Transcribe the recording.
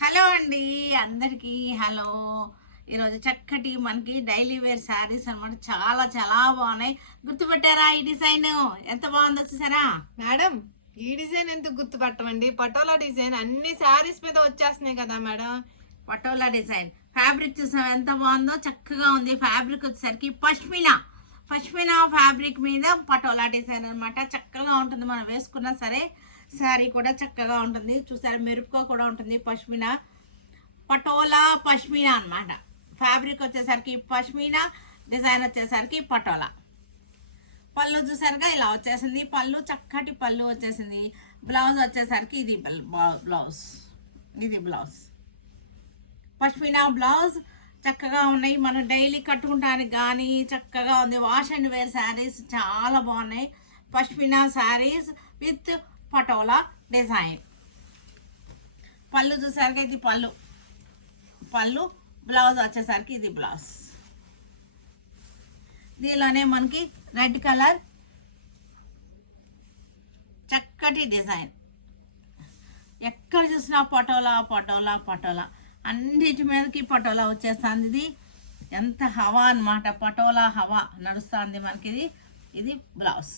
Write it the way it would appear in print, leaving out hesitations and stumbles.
Hello అండి, అందరికీ hello. ఈరోజు చక్కటి మనకి డైలీ వేర్ శారీస్ అనమాట. చాలా చాలా బాగున్నాయి. గుర్తుపెట్టారా? ఈ డిజైన్ ఎంత బాగుందో చూసారా మేడం? ఈ డిజైన్ ఎందుకు గుర్తుపట్టమండి? పటోలా డిజైన్ అన్ని శారీస్ మీద వచ్చేస్తున్నాయి కదా మేడం. పటోలా డిజైన్ ఫ్యాబ్రిక్ చూసాం ఎంత బాగుందో, చక్కగా ఉంది. ఫ్యాబ్రిక్ వచ్చేసరికి పష్మినా ఫ్యాబ్రిక్ మీద పటోలా డిజైన్ అనమాట. చక్కగా ఉంటుంది, మనం వేసుకున్నా సరే శారీ కూడా చక్కగా ఉంటుంది. చూసారు, మెరుపుగా కూడా ఉంటుంది. పటోలా పష్మినా అనమాట. ఫ్యాబ్రిక్ వచ్చేసరికి పష్మినా, డిజైన్ వచ్చేసరికి పటోలా. పళ్ళు చూసారుగా ఇలా వచ్చేసింది. పళ్ళు చక్కటి పళ్ళు వచ్చేసింది. బ్లౌజ్ వచ్చేసరికి ఇది బ్లౌజ్ పష్మినా బ్లౌజ్. చక్కగా ఉన్నాయి, మనం డైలీ కట్టుకుంటానికి కానీ చక్కగా ఉంది. వాష్ అండ్ వేర్ శారీస్ చాలా బాగున్నాయి. Pashmina saris with patola design. పళ్ళు చూసారుగా ఇది పళ్ళు. బ్లౌజ్ వచ్చేసరికి ఇది బ్లౌజ్. దీనిలోనే మనకి రెడ్ కలర్ చక్కటి డిజైన్. ఎక్కడ చూసినా పటోలా అన్నిటి మీదకి పటోలా వచ్చేస్తుంది. ఇది ఎంత హవా అనమాట, పటోలా హవా నడుస్తుంది మనకి. ఇది బ్లౌజ్.